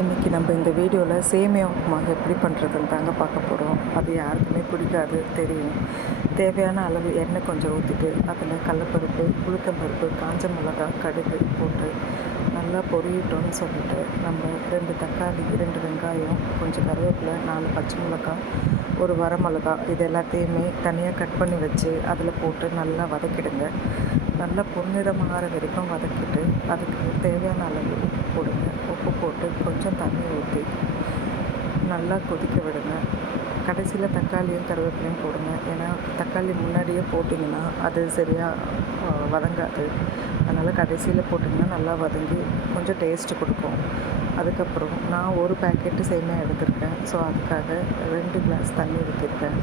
இன்றைக்கி நம்ம இந்த வீடியோவில் சேமியா உப்புமா எப்படி பண்ணுறதுன்னு தாங்க பார்க்க போகிறோம். அது யாருக்குமே பிடிக்காது தெரியும். தேவையான அளவு எண்ணெய் கொஞ்சம் ஊற்றிட்டு அதில் கடலப்பருப்பு, உளுத்தம்பருப்பு, காஞ்ச மிளகா, கடுகு போட்டு நல்லா பொரியட்டோன்னு சொல்லிட்டு நம்ம 2 தக்காளி, 2 வெங்காயம், கொஞ்சம் கருவேப்பிலை, 4 பச்சை மிளகாய், ஒரு வரமிளகா இது எல்லாத்தையுமே தனியாக கட் பண்ணி வச்சு அதில் போட்டு நல்லா வதக்கிடுங்க. நல்லா பொன்னிறமாகிற வரைக்கும் வதக்கிட்டு அதுக்கு தேவையான அளவு உப்பு போடுங்க. உப்பு போட்டு கொஞ்சம் தண்ணி ஊற்றி நல்லா கொதிக்க விடுங்க. கடைசியில் தக்காளியும் கருவேப்பிலையும் போடுங்க. ஏன்னா தக்காளி முன்னாடியே போட்டிங்கன்னா அது சரியாக வதங்காது. அதனால் கடைசியில் போட்டிங்கன்னா நல்லா வதங்கி கொஞ்சம் டேஸ்ட்டு கொடுக்கும். அதுக்கப்புறம் நான் ஒரு பேக்கெட்டு சேமியா எடுத்திருக்கேன். ஸோ அதுக்காக 2 கிளாஸ் தண்ணி ஊற்றிருக்கேன்.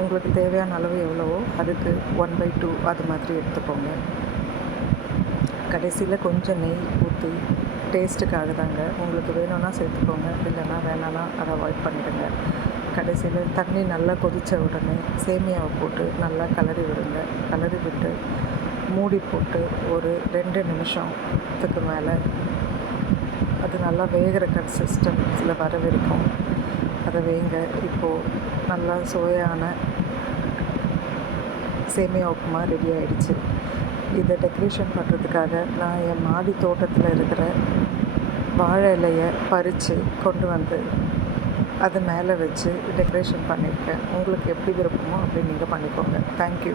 உங்களுக்கு தேவையான அளவு எவ்வளவோ அதுக்கு 1/2 அது மாதிரி எடுத்துக்கோங்க. கடைசியில் கொஞ்சம் நெய் ஊற்றி டேஸ்ட்டுக்காக தாங்க. உங்களுக்கு வேணும்னா சேர்த்துக்கோங்க, இல்லைன்னா வேணான்னா அதை அவாய்ட் பண்ணிடுங்க. கடைசியில் தண்ணி நல்லா கொதித்த உடனே சேமியாவை போட்டு நல்லா கிளறி விடுங்க. கிளறி விட்டு மூடி போட்டு ஒரு 2 நிமிஷத்துக்கு மேலே அது நல்லா வேகிற கன்சிஸ்டன்சியில் வர வரைக்கும் அதை வேங்க. இப்போது நல்லா சுவையான சேமியா உப்புமா ரெடி ஆகிடுச்சு. இதை டெக்கரேஷன் பண்ணுறதுக்காக நான் என் மாடி தோட்டத்தில் இருக்கிற வாழை இலையை பறித்து கொண்டு வந்து அது மேலே வச்சு டெக்கரேஷன் பண்ணியிருக்கேன். உங்களுக்கு எப்படி விருப்பமோ அப்படி நீங்கள் பண்ணிக்கோங்க. தேங்க்யூ.